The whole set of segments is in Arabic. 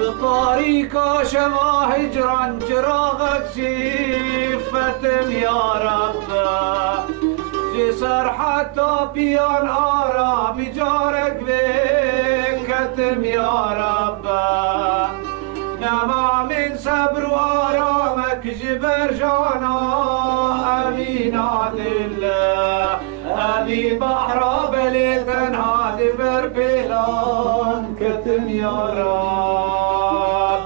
بطريقة شما هجران جراغك شفتم يا رب جسر حتى بيان آرا بجارك بكتم يا رب نما من صبر وآرامك جبر جانا أبي نادل أبي بحر بلي تنها دبر بلان كتم يا رب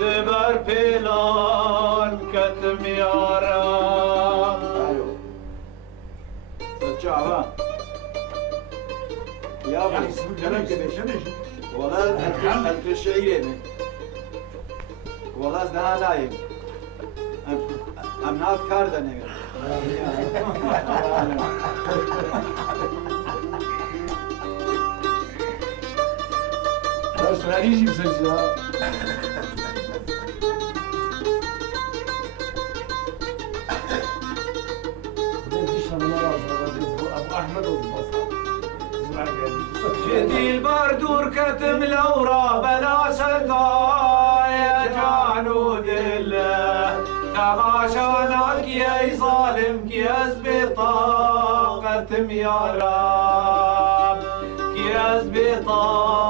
دبر بلان كتم يا رب سجعوا يا ابو كلام كده والله الفشعيين والله ده نايم I'm not carding it. Baš tragišim se ja. جدي البردور كتم الأورا بلا سقايا جانود الله تغاشانك يا ظالم يا زبطاقتم يا رب يا زبطاقتم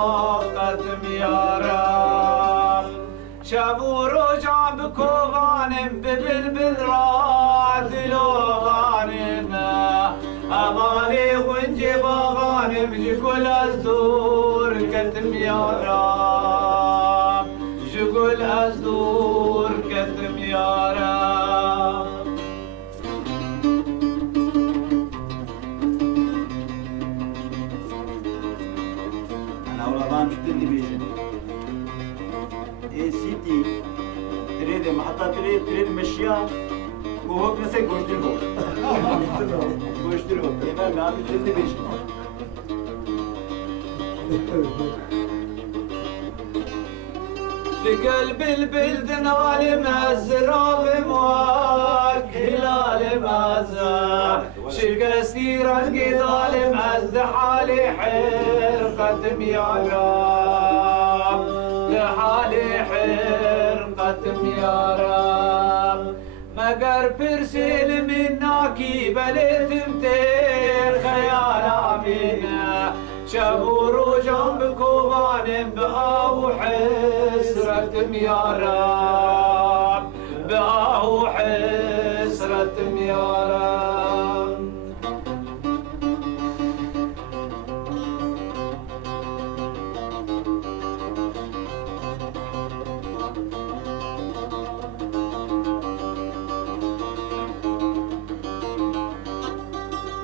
يا رب شافوا رجع بكوغانم ببلبل رات لو غانم أماني ونجي بغانم جقول أزدور كتم يا رب جقول أزدور كتم يا رب أنا أولا ما مشتني بيجي إيه سيتي تريد محطة تريد مشيا وهو بنسى قشتلو قشتلو إيه ما مشتني بيجي بقلب البلدن عالم الزراب موال هلال مازا شقستي رنقي ظالم الزحالي حير قدم يا رب لحالي حير قدم يا رب مقر برسل مناكي بليت متير خيال عمينا شابور جنب كوغانم بآه حسرتم يا رب بآه حسرتم يا رب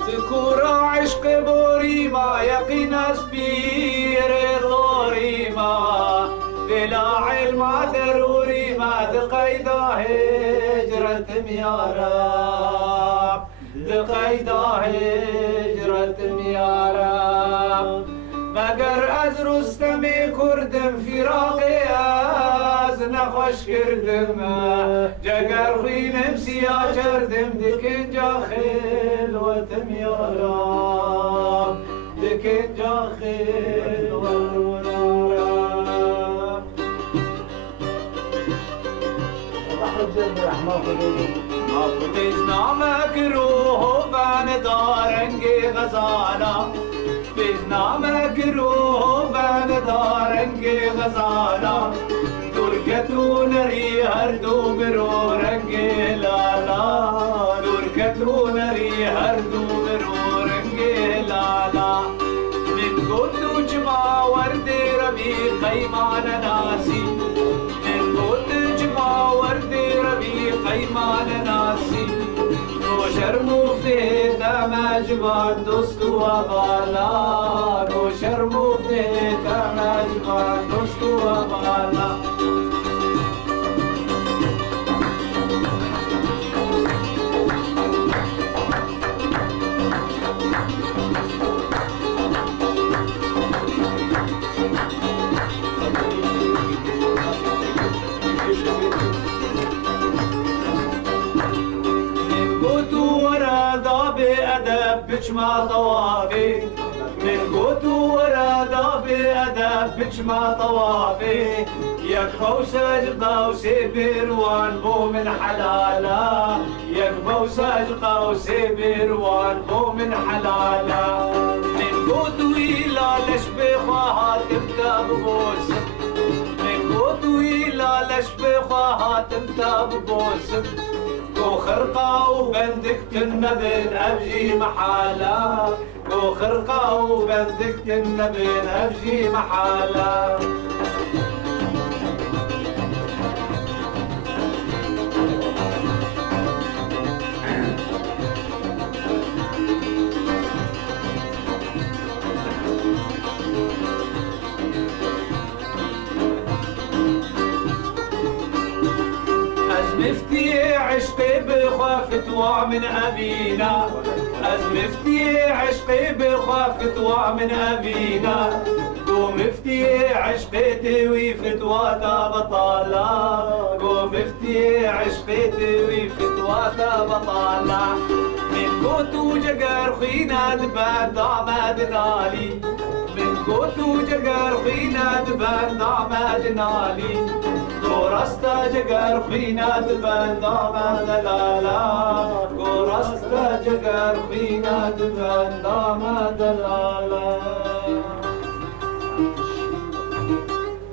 ذكور عشق بوري ما يقين اسبير ضوري ما بلا علم ضروري ما دقيدا هجرتم يا رب دقيدا هجرتم يا رب مگر از رستمی کردم فراقی از نخوش کردم جگر خوینم سیا کردم دکن جا خلوتم یا رب دکن جا خلوتم یا رب ما فتیز نامک روح بان دارنگی غزالا نامك روح بان دارنگی غزالا درکتون ری هر دو برو رنگی لالا درکتون ری هر دو برو رنگی لالا من قد جما ورد ربی قیمان ناسی من قد جما ورد ربی قیمان ناسی شرموفته تمجبان دوست و بالا رو شرموفته تمجبان دوست و بالا بجمع طوافي من قوت ورادا بأدب بجمع طوافي يكفى وسجقة وسبيروان بو من حلالة يكفى وسجقة وسبيروان بو من حلالة من قوت ويلا لشبيخها تبدا ببوسم من قوت ويلا لشبيخها تبدا ببوسم وخرقة وبندك النبي أبجي محالة وخرقة وبندك النبي أبجي محالة أزمفتي عشقي بخافة من أبينا أزمفتي عشقي بخافة من أبينا قوم افتي عشقي توي فتوى بطالة قوم افتي عشقي توي فتوى بطالة من قوت وجقر خينا دبان دعماد نالي من قوت وجقر خينا دبان دعماد نالي كورستا جگر خینات بندام دلالا كورستا جگر خینات بندام دلالا